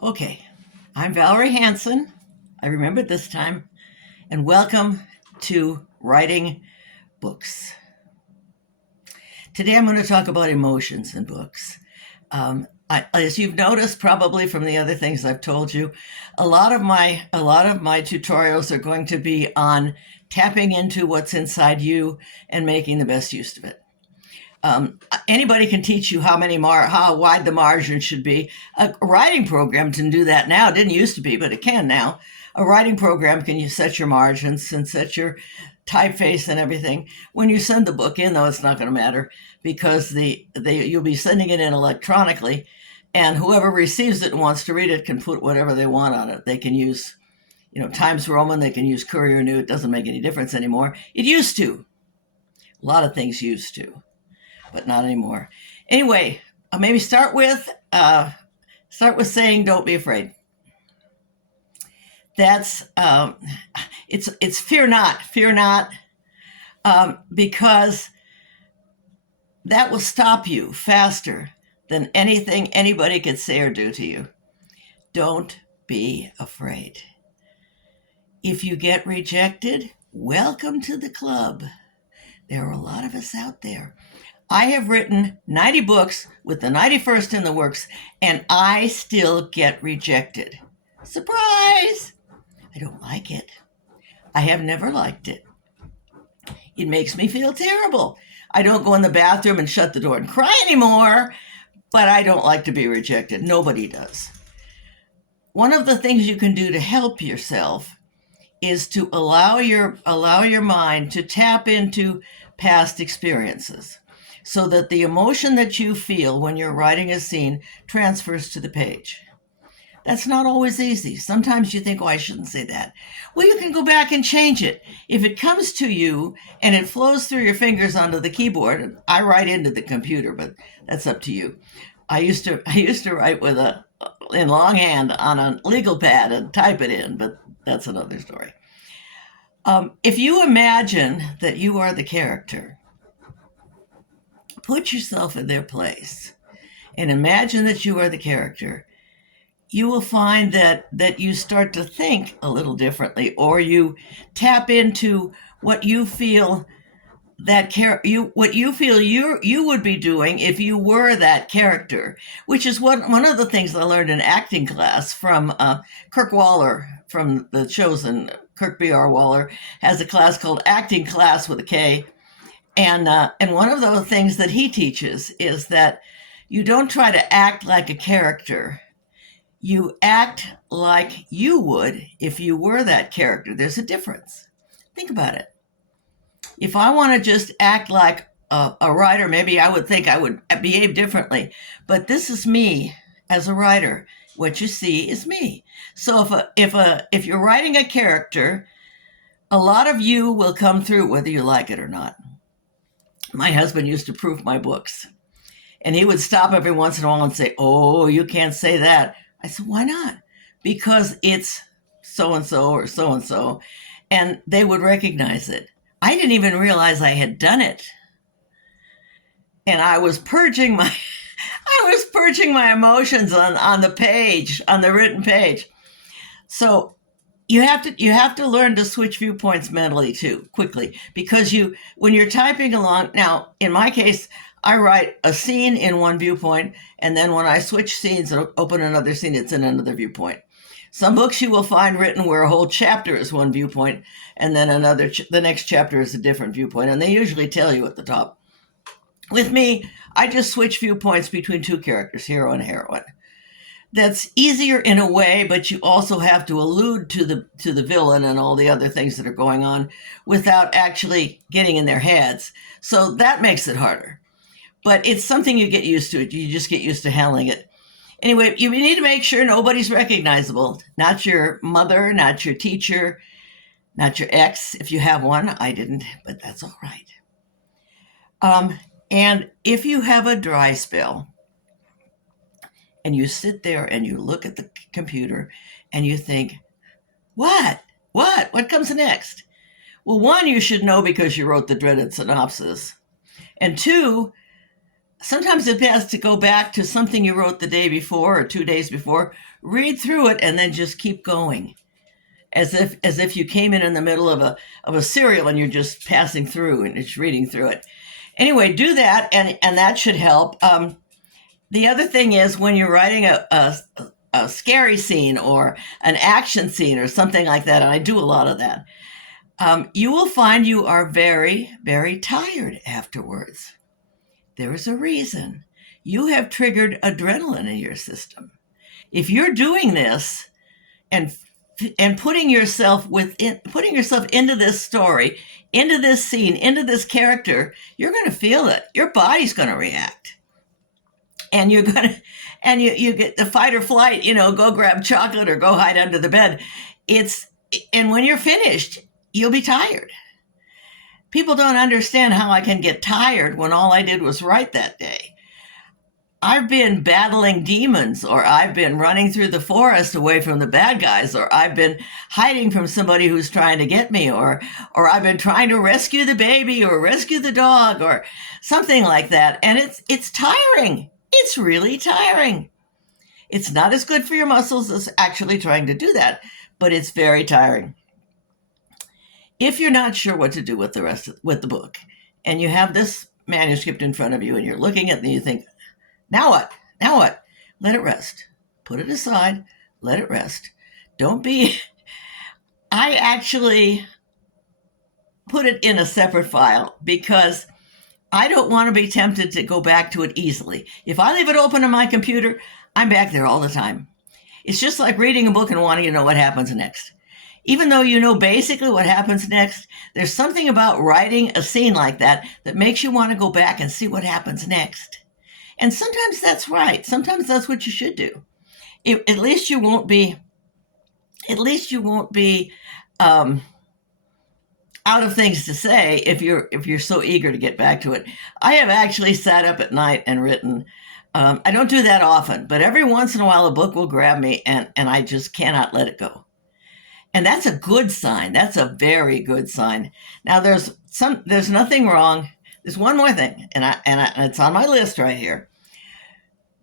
Okay, I'm Valerie Hanson. I remembered this time, and welcome to Writing Books. Today I'm going to talk about emotions in books. As you've noticed, probably from the other things I've told you, a lot of my tutorials are going to be on tapping into what's inside you and making the best use of it. Anybody can teach you how wide the margin should be. A writing program can do that now. It didn't used to be, but it can now. A writing program can you set your margins and set your typeface and everything. When you send the book in, though, it's not going to matter because you'll be sending it in electronically, and whoever receives it and wants to read it can put whatever they want on it. They can use, Times Roman. They can use Courier New. It doesn't make any difference anymore. It used to. A lot of things used to, but not anymore. Anyway, maybe start with saying, "Don't be afraid." That's it's fear not, because that will stop you faster than anything anybody could say or do to you. Don't be afraid. If you get rejected, welcome to the club. There are a lot of us out there. I have written 90 books with the 91st in the works, and I still get rejected. Surprise! I don't like it. I have never liked it. It makes me feel terrible. I don't go in the bathroom and shut the door and cry anymore, but I don't like to be rejected. Nobody does. One of the things you can do to help yourself is to allow your mind to tap into past experiences, so that the emotion that you feel when you're writing a scene transfers to the page. That's not always easy. Sometimes you think, "Oh, I shouldn't say that." Well, you can go back and change it. If it comes to you and it flows through your fingers onto the keyboard, and I write into the computer, but that's up to you. I used to write in longhand on a legal pad and type it in, but that's another story. If you imagine that you are the character, put yourself in their place and imagine that you are the character, you will find that you start to think a little differently, or you tap into what you feel you would be doing if you were that character, which is one of the things I learned in acting class from Kirk Waller from The Chosen. Kirk B.R. Waller has a class called Acting Class with a K. And one of the things that he teaches is that you don't try to act like a character. You act like you would if you were that character. There's a difference. Think about it. If I want to just act like a writer, maybe I would think I would behave differently. But this is me as a writer. What you see is me. So if you're writing a character, a lot of you will come through whether you like it or not. My husband used to proof my books, and he would stop every once in a while and say, "Oh, you can't say that." I said, "Why not?" "Because it's so and so or so and so," and they would recognize it. I didn't even realize I had done it, and I was purging my emotions on the page, on the written page. So you have to learn to switch viewpoints mentally too, quickly, because when you're typing along. Now, in my case, I write a scene in one viewpoint, and then when I switch scenes and open another scene, it's in another viewpoint. Some books you will find written where a whole chapter is one viewpoint, and then the next chapter is a different viewpoint, and they usually tell you at the top. With me, I just switch viewpoints between two characters, hero and heroine. That's easier in a way, but you also have to allude to the villain and all the other things that are going on without actually getting in their heads. So that makes it harder. But it's something you get used to. You just get used to handling it. Anyway, you need to make sure nobody's recognizable. Not your mother, not your teacher, not your ex, if you have one. I didn't, but that's all right. And if you have a dry spell, and you sit there and you look at the computer and you think, what comes next? Well, one, you should know because you wrote the dreaded synopsis. And two, sometimes it's best to go back to something you wrote the day before or 2 days before, read through it, and then just keep going, as if you came in the middle of a serial and you're just passing through and just reading through it. Anyway, do that, and that should help. The other thing is when you're writing a scary scene or an action scene or something like that, and I do a lot of that, you will find you are very, very tired afterwards. There is a reason. You have triggered adrenaline in your system. If you're doing this and putting yourself into this story, into this scene, into this character, you're going to feel it. Your body's going to react. And you're going to and you get the fight or flight, go grab chocolate or go hide under the bed. And when you're finished, you'll be tired. People don't understand how I can get tired when all I did was write that day. I've been battling demons, or I've been running through the forest away from the bad guys, or I've been hiding from somebody who's trying to get me, or I've been trying to rescue the baby or rescue the dog or something like that. And it's tiring. It's really tiring. It's not as good for your muscles as actually trying to do that, but it's very tiring. If you're not sure what to do with with the book, and you have this manuscript in front of you and you're looking at it and you think, now what? Now what? Let it rest. Put it aside. Let it rest. Don't be. I actually put it in a separate file because I don't want to be tempted to go back to it easily. If I leave it open on my computer, I'm back there all the time. It's just like reading a book and wanting to know what happens next. Even though you know basically what happens next, there's something about writing a scene like that that makes you want to go back and see what happens next. And sometimes that's right. Sometimes that's what you should do. At least you won't be. At least you won't be out of things to say if you're so eager to get back to it. I have actually sat up at night and written. I don't do that often, but every once in a while a book will grab me, and I just cannot let it go. And that's a good sign. That's a very good sign. Now there's nothing wrong. There's one more thing, and it's on my list right here.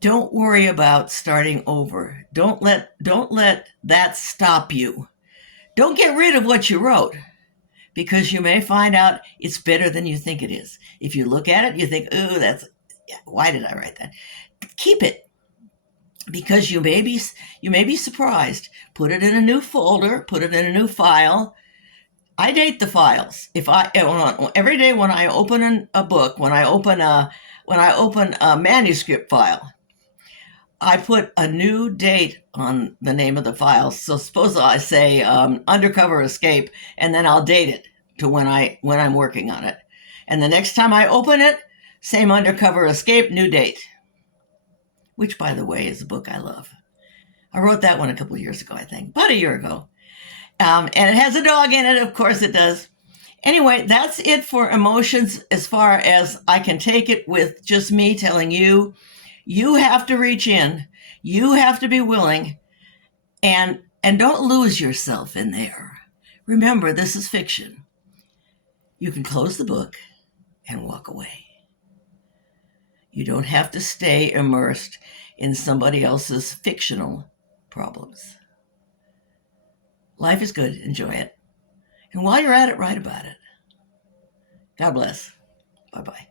Don't worry about starting over. Don't let that stop you. Don't get rid of what you wrote, because you may find out it's better than you think it is. If you look at it, you think, "Ooh, why did I write that?" Keep it, because you may be surprised. Put it in a new folder. Put it in a new file. I date the files. Every day when I open a book, when I open a manuscript file, I put a new date on the name of the file. So suppose I say Undercover Escape, and then I'll date it to when I'm working on it. And the next time I open it, same Undercover Escape, new date. Which, by the way, is a book I love. I wrote that one a couple of years ago, I think, about a year ago. And it has a dog in it, of course it does. Anyway, that's it for emotions as far as I can take it, with just me telling you. You have to reach in. You have to be willing, and don't lose yourself in there. Remember, this is fiction. You can close the book and walk away. You don't have to stay immersed in somebody else's fictional problems. Life is good. Enjoy it. And while you're at it, write about it. God bless. Bye-bye.